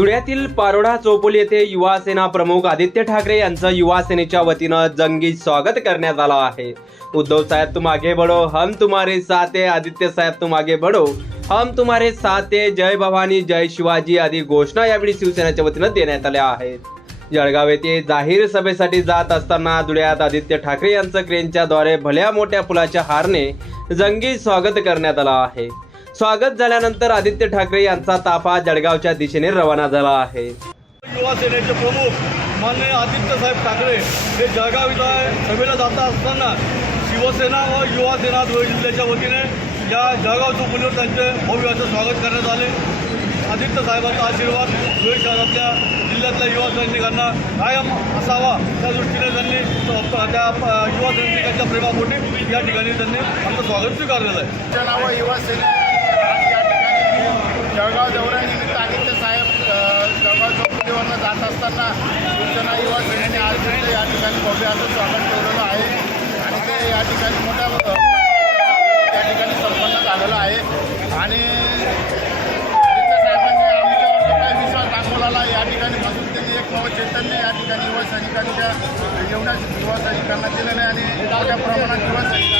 धुळ्यातील पारोडा चौपोली येथे युवा सेना प्रमुख आदित्य ठाकरे यांचं युवा सेनेच्या वतीनं जंगी स्वागत करण्यात आलं आहे. उद्धव साहेब तुम आगे बढ़ो हम तुम्हारे साथ है आदित्य साहेब तुम आगे बढ़ो हम तुम्हारे साथ है जय भवानी जय शिवाजी आदी घोषणा यावेळी शिवसेनेच्या वतीनं देण्यात आल्या आहेत. जळगाव येथे जाहीर सभेसाठी जात असताना धुळ्यात आदित्य ठाकरे यांचं क्रेनच्या द्वारे भल्या मोठ्या पुलाच्या हारने जंगी स्वागत करण्यात आलं आहे. स्वागत झाल्यानंतर आदित्य ठाकरे यांचा ताफा जळगावच्या दिशेने रवाना झाला आहे. युवा सेनेचे प्रमुख माननीय आदित्य साहेब ठाकरे हे जळगाव इथं सभेला जाता असताना शिवसेना व युवा सेना धुळे जिल्ह्याच्या वतीने या जळगाव चौफुलीवर त्यांचे भव्य असं स्वागत करण्यात आले. आदित्य साहेबांचा आशीर्वाद धुळे शहरातल्या जिल्ह्यातल्या युवा सैनिकांना कायम असावा. त्या दृष्टीने त्यांनी त्या युवा सैनिकांच्या प्रेमापोटी या ठिकाणी त्यांनी आमचं स्वागत स्वीकारलेलं आहे. नावं युवा सेना जळगाव दौऱ्यानिमित्त आदित्य साहेब जळगाव चौकटीवरनं जात असताना सूचना युवा सेनेने आज तिथे या ठिकाणी भव्य असं स्वागत ठेवलेलं आहे. आणि ते या ठिकाणी मोठ्या त्या ठिकाणी संपन्न झालेलं आहे. आणि आदित्य साहेबांनी आमच्यावर काही विश्वास दाखवलेला या ठिकाणी बसून त्यांनी एक नवं चैतन्य या ठिकाणी युवा सैनिकांच्या एवढ्या युवा सैनिकांना दिलेलं आहे आणि मोठ्या प्रमाणात युवा सैनिकांना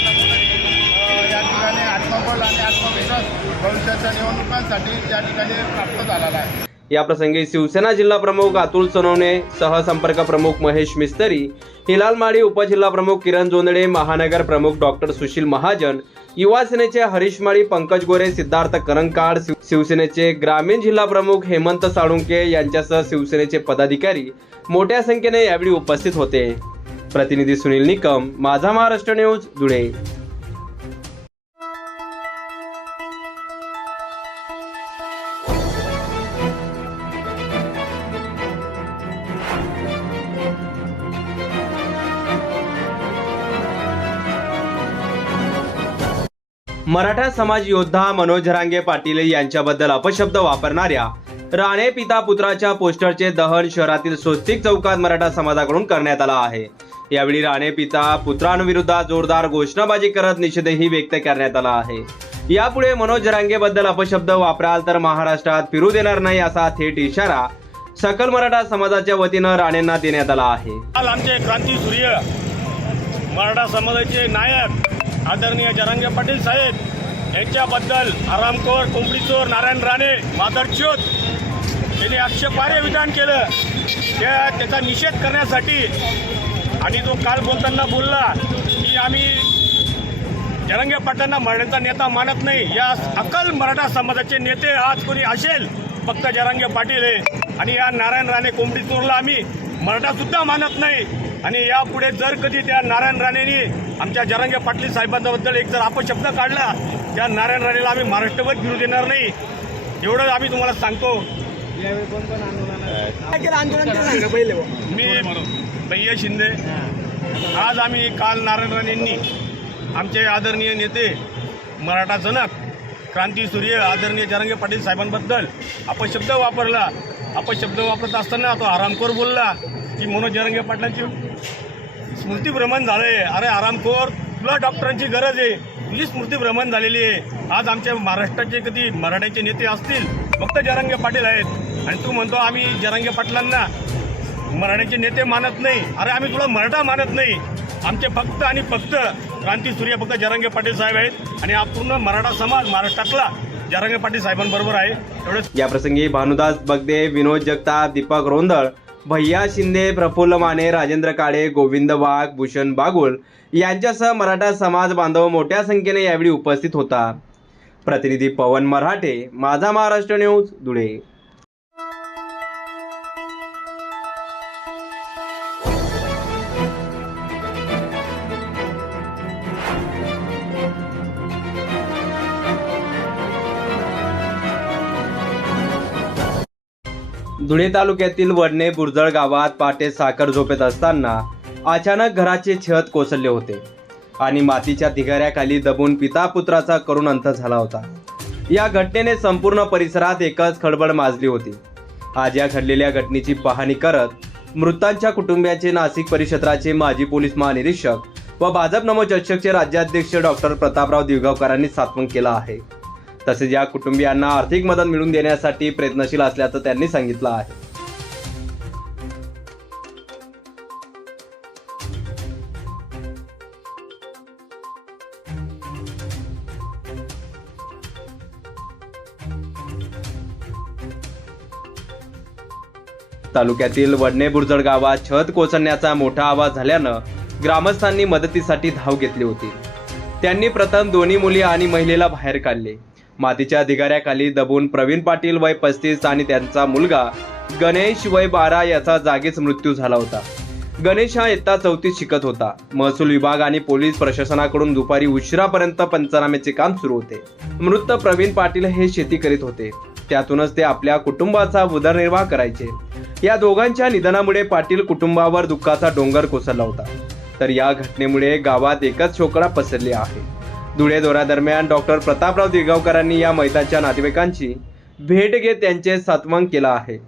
ठिकाणी आणि आत्मविश्वास भविष्याच्या निवडणुकांसाठी या ठिकाणी प्राप्त झालेला आहे. या प्रसंगी शिवसेना जिल्हा प्रमुख अतुल सोनवणे सहसंपर्क प्रमुख महेश मिस्त्री हिलाल माळी उपजिल्हा प्रमुख किरण जोंदडे महानगर प्रमुख डॉक्टर सुशील महाजन युवा सेनेचे हरीश माळी पंकज गोरे सिद्धार्थ करंकाड शिव- शिवसेनेचे ग्रामीण जिल्हा प्रमुख हेमंत साळुंके यांच्यासह शिवसेनेचे पदाधिकारी मोठ्या संख्येने यावेळी उपस्थित होते. प्रतिनिधी सुनील निकम माझा महाराष्ट्र न्यूज धुळे. मराठा समाज योद्धा मनोज रांगे पाटील यांच्याबद्दल अपशब्द वापरणाऱ्या राणे पिता पुत्राच्या पोस्टरचे दहन शहरातील स्वस्तिक चौकात मराठा समाजाकडून करण्यात आला आहे. यावेळी राणे पिता पुत्रांविरुद्ध जोरदार घोषणाबाजी करत निषेधही व्यक्त करण्यात आला आहे. यापुढे मनोज रांगेबद्दल अपशब्द वापराल तर महाराष्ट्रात फिरू देणार नाही असा थेट इशारा सकल मराठा समाजाच्या वतीनं राणेंना देण्यात आला आहे. काल आमचे क्रांती सूर्य मराठा समाजाचे नायक आदरणीय जरांगे पाटील साहेब यांच्याबद्दल आरामखोर कोंबडीचोर नारायण राणे मादरच्योत त्यांनी आक्षेपार्ह विधान केलं. त्या त्याचा निषेध करण्यासाठी आणि तो काल बोलताना बोलला की आम्ही जरंगे पाटलांना मराठ्यांचा नेता मानत नाही. या अकल मराठा समाजाचे नेते आज कोणी असेल फक्त जरांगे पाटील आहे. आणि या नारायण राणे कोंबडी चोरला आम्ही मराठा सुद्धा मानत नाही. आणि यापुढे जर कधी त्या नारायण राणेंनी आमच्या जरांगे पाटील साहेबांबद्दल एक जर अपशब्द काढला त्या नारायण राणेला आम्ही महाराष्ट्रभर फिरू देणार नाही. एवढं आम्ही तुम्हाला सांगतो. मी भैया शिंदे. आज आम्ही काल नारायण राणेंनी आमचे आदरणीय नेते मराठा जनक क्रांती सूर्य आदरणीय जरंगे पाटील साहेबांबद्दल अपशब्द वापरला. अपशब्द वापरत असताना तो आरामखोर बोलला. की मनोज जरंगे पाटलांची स्मृतीभ्रमण झालंय. अरे आरामखोर तुला डॉक्टरांची गरज आहे. तुझी स्मृतीभ्रमण झालेली आहे. आज आमच्या महाराष्ट्राचे कधी मराठ्याचे नेते असतील फक्त जरंगे पाटील आहेत. आणि तू म्हणतो आम्ही जरंगे पाटलांना मराठ्याचे नेते मानत नाही. अरे आम्ही तुला मराठा मानत नाही. आमचे फक्त आणि फक्त क्रांती सूर्य फक्त जरांगे पाटील साहेब आहेत. आणि पूर्ण मराठा समाज महाराष्ट्रातला जरांगे पाटील साहेबांबरोबर आहे. एवढंच. याप्रसंगी भानुदास बगदे विनोद जगताप दीपक रोंदळ भैया शिंदे प्रफुल्ल माने राजेंद्र काळे गोविंद वाघ भूषण बागुल यांच्यासह मराठा समाज बांधव मोठ्या संख्येने यावेळी उपस्थित होता. प्रतिनिधी पवन मराठे माझा महाराष्ट्र न्यूज धुळे. धुळे तालुक्यातील वडणे बुरजळ गावात पाटे साखर झोपेत असताना अचानक घराचे छत कोसळले होते आणि मातीच्या ढिगाऱ्याखाली दबून पिता पुत्राचा करुण अंत झाला होता. या घटनेने संपूर्ण परिसरात एकच खळबळ माजली होती. आज या घडलेल्या घटनेची पाहणी करत मृतांच्या कुटुंबियाचे नाशिक परिक्षेत्राचे माजी पोलीस महानिरीक्षक व भाजप नमो चषकचे राज्याध्यक्ष डॉक्टर प्रतापराव दिवगावकरांनी सांत्वन केलं आहे. तसेच या कुटुंबियांना आर्थिक मदत मिळवून देण्यासाठी प्रयत्नशील असल्याचं त्यांनी सांगितलं आहे. तालुक्यातील वडणे बुरजड गावात छत कोसळण्याचा मोठा आवाज झाल्यानं ग्रामस्थांनी मदतीसाठी धाव घेतली होती. त्यांनी प्रथम दोन्ही मुली आणि महिलेला बाहेर काढले. मातीच्या अधिकाऱ्याखाली दबून प्रवीण पाटील वय पस्तीस आणि त्यांचा मुलगा गणेश वय बारा याचा जागीच मृत्यू झाला होता. गणेश हा इयत्ता चौथीत शिकत होता. महसूल विभाग आणि पोलीस प्रशासनाकडून दुपारी उशिरापर्यंत पंचनाम्याचे काम सुरू होते. मृत प्रवीण पाटील हे शेती करीत होते. त्यातूनच ते आपल्या कुटुंबाचा उदरनिर्वाह करायचे. या दोघांच्या निधनामुळे पाटील कुटुंबावर दुःखाचा डोंगर कोसळला होता. तर या घटनेमुळे गावात एकच शोकळा पसरली आहे. धुळे दौऱ्यादरम्यान डॉक्टर प्रतापराव दिगावकरांनी या मैताच्या नातेवाईकांची भेट घेत त्यांचे सात्वंग केलं आहे.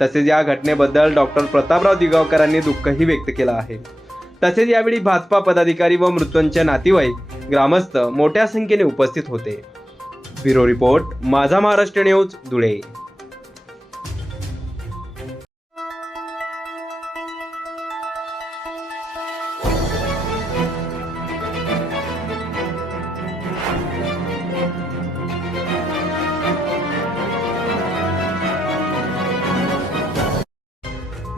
तसेच या घटनेबद्दल डॉक्टर प्रतापराव दिगावकरांनी दुःखही व्यक्त केलं आहे. तसेच यावेळी भाजपा पदाधिकारी व मृत्यूंचे नातेवाईक ग्रामस्थ मोठ्या संख्येने उपस्थित होते. ब्युरो रिपोर्ट माझा महाराष्ट्र न्यूज धुळे.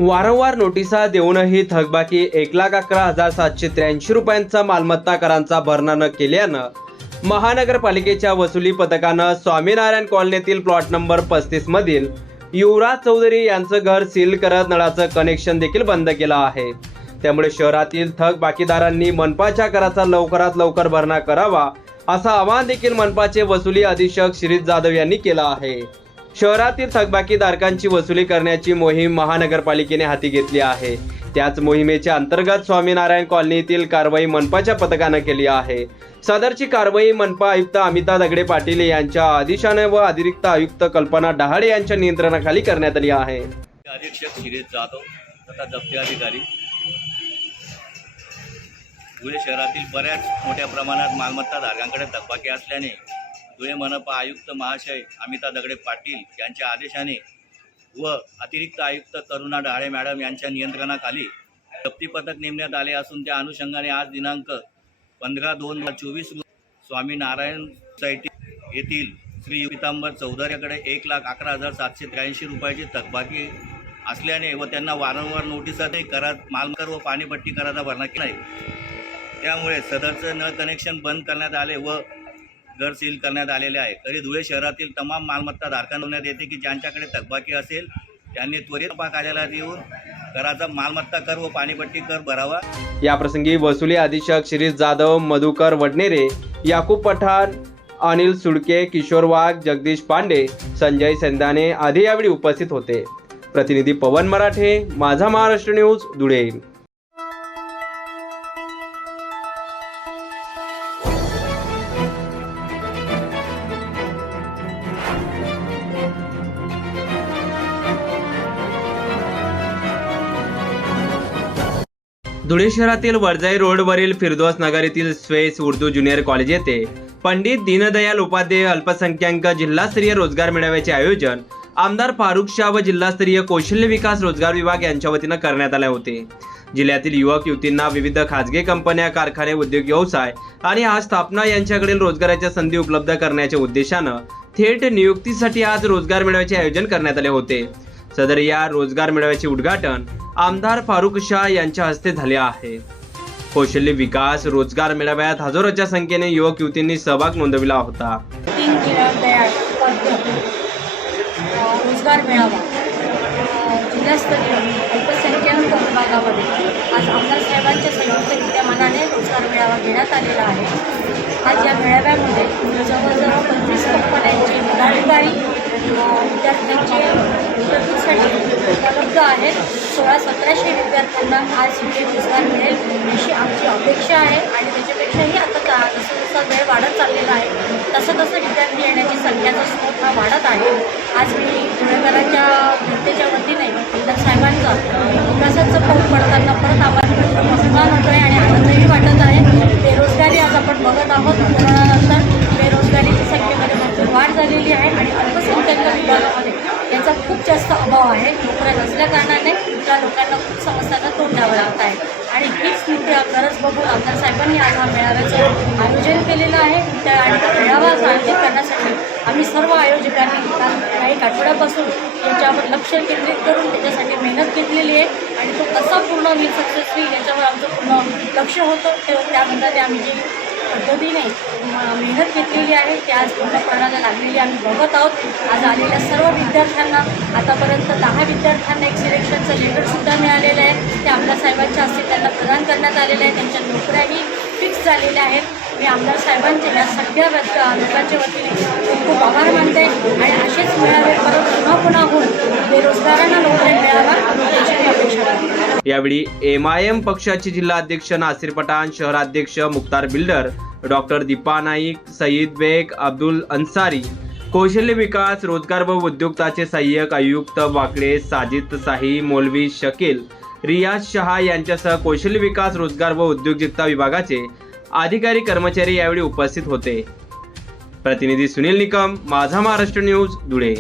वारंवार नोटिसा देऊनही थकबाकी एक लाख अकरा हजार सातशे त्र्याऐंशी रुपयांचा मालमत्ता करांचा भरणा न केल्यानं महानगरपालिकेच्या वसुली पथकानं स्वामीनारायण कॉलनीतील प्लॉट नंबर पस्तीस मधील युवराज चौधरी यांचं घर सील करत नळाचं कनेक्शन देखील बंद केलं आहे. त्यामुळे शहरातील थकबाकीदारांनी मनपाच्या कराचा लवकरात लवकर भरणा करावा असं आवाहन देखील मनपाचे वसुली अधीक्षक श्रीज जाधव यांनी केलं आहे. शहरातील थकबाकीधारकांची वसुली करण्याची मोहीम महानगरपालिकेने हाती घेतली आहे. त्याच मोहिमेच्या अंतर्गत स्वामीनारायण कॉलनीतील कारवाई मनपाच्या पथकानं केली आहे. सदरची कारवाई मनपा आयुक्त अमिता दगडे पाटील यांच्या आदेशाने व अतिरिक्त आयुक्त कल्पना डहाळे यांच्या नियंत्रणाखाली करण्यात आली आहे. अधीक्षक शिरीष जाधव तथा दप्ते अधिकारी. धुळे शहरातील बऱ्याच मोठ्या प्रमाणात मालमत्ता धारकांकडे थकबाकी असल्याने धुळे मनपा आयुक्त महाशय अमिता दगडे पाटील यांच्या आदेशाने व अतिरिक्त आयुक्त करुणा डहाळे मॅडम यांच्या नियंत्रणाखाली जप्ती पथक नेमण्यात आले असून त्या अनुषंगाने आज दिनांक पंधरा दोन चोवीस स्वामीनारायण सोसायटी येथील श्री पितांबर चौधरीकडे एक लाख अकरा हजार सातशे त्र्याऐंशी रुपयाची थकबाकी असल्याने व त्यांना वारंवार नोटिसा दे करात मालकर व पाणीपट्टी कराचा भरणा केला आहे. त्यामुळे सदरचं नळ कनेक्शन बंद करण्यात आले व घर सील करण्यात आलेले आहे. तरी धुळे शहरातील तमाम मालमत्ता धारकांना येते की ज्यांच्याकडे थकबाकी असेल त्यांनी त्वरित कार्यालयात येऊन कराचा मालमत्ता कर व पाणीपट्टी कर भरावा. या प्रसंगी वसुली अधीक्षक शिरीष जाधव मधुकर वडनेरे याकूब पठाण अनिल सुडके किशोर वाघ जगदीश पांडे संजय सेंदाने आदी यावेळी उपस्थित होते. प्रतिनिधी पवन मराठे माझा महाराष्ट्र न्यूज धुळे. धुळे शहरातील वरजाई रोडवरील फिरदोस नगर येथील स्वेस उर्दू ज्युनियर कॉलेज येथे पंडित दीनदयाल उपाध्याय अल्पसंख्याक जिल्हास्तरीय रोजगार मेळाव्याचे आयोजन आमदार फारुख शाह व जिल्हास्तरीय कौशल्य विकास रोजगार विभाग यांच्या वतीनं करण्यात आले होते. जिल्ह्यातील युवक युवतींना विविध खाजगी कंपन्या कारखाने उद्योग व्यवसाय आणि आज स्थापना यांच्याकडील रोजगाराच्या संधी उपलब्ध करण्याच्या उद्देशानं थेट नियुक्तीसाठी आज रोजगार मेळाव्याचे आयोजन करण्यात आले होते. सदर या रोजगार मेळाव्याचे उद्घाटन आमदार फारुख शाह यांच्या हस्ते झाले आहे. कौशल्य विकास रोजगार मेळाव्यात हजारोच्या संख्येने युवक युवतींनी सहभाग नोंदविला होता. रोजगार मेळावा जिल्हास्तरीय अल्पसंख्याक विभागामध्ये. आज आमदार साहेबांच्या संयुक्त विद्यमानाने रोजगार मेळावा घेण्यात आलेला आहे. आज या मेळाव्यामध्ये जवळजवळ पंचवीस कंपन्या सतराशे विद्यार्थ्यांना आज इथे रोजगार मिळेल अशी आमची अपेक्षा आहे आणि त्याच्यापेक्षाही आता का जसं जसं वेळ वाढत चाललेला आहे तसं तसं विद्यार्थी येण्याची संख्याचा स्रोत हा वाढत आहे. आज मी पुणेकरांच्या जनतेच्या वतीने तर साहेबांचा विकासाचं पाऊल पडताना परत आम्हाला समाधान होत आहे आणि आनंदही वाटत आहे. बेरोजगारी आज आपण बघत आहोत. कोरोनानंतर बेरोजगारीच्या संख्येमध्ये भरपूर वाढ झालेली आहे आणि अल्पसंख्याक विभागामध्ये याचा खूप जास्त अभाव आहे. नोकऱ्या नसल्या कारणाने त्या लोकांना खूप समस्यांना तोंड द्यावं लागत आहे. आणि हीच मुख्य खरंच बघून आमदार साहेबांनी आज हा मेळाव्याचं आयोजन केलेलं आहे. त्या आणि त्या मेळावा आयोजित करण्यासाठी आम्ही सर्व आयोजकांनी काही आठवड्यापासून याच्यावर लक्ष केंद्रित करून त्याच्यासाठी मेहनत घेतलेली आहे. आणि तो कसा पूर्ण होईल सक्सेस होईल याच्यावर आमचं पूर्ण लक्ष होतं. ते त्याबद्दल आम्ही जी पद्धतीने मेहनत घेतलेली आहे ते आज पूर्णपणाला लागलेली आम्ही बघत आहोत. आज आलेल्या सर्व विद्यार्थ्यांना आतापर्यंत दहा विद्यार्थ्यांना एक सिलेक्शनचं लेटरसुद्धा मिळालेलं आहे. ते आमदार साहेबांच्या हस्ते त्यांना प्रदान करण्यात आलेलं आहे. त्यांच्या नोकऱ्याही फिक्स झालेल्या आहेत. मी आमदार साहेबांचे या सगळ्या लोकांच्या वतीने खूप आभार मानते आणि असेच मिळावे परत पुन्हा पुन्हा होऊन बेरोजगारांना नोकऱ्या मिळावा याची मी अपेक्षा करते यावेळी एम आय एम पक्षाचे जिल्हाध्यक्ष नासिर पठाण शहराध्यक्ष मुक्तार बिल्डर डॉक्टर दीपा नाईक सईद बेग अब्दुल अन्सारी. कौशल्य विकास रोजगार व उद्योगताचे सहाय्यक आयुक्त वाकडे साजिद साही मौलवी शकील रियाज शहा यांच्यासह कौशल्य विकास रोजगार व उद्योजकता विभागाचे अधिकारी कर्मचारी यावेळी उपस्थित होते. प्रतिनिधी सुनील निकम माझा महाराष्ट्र न्यूज धुळे.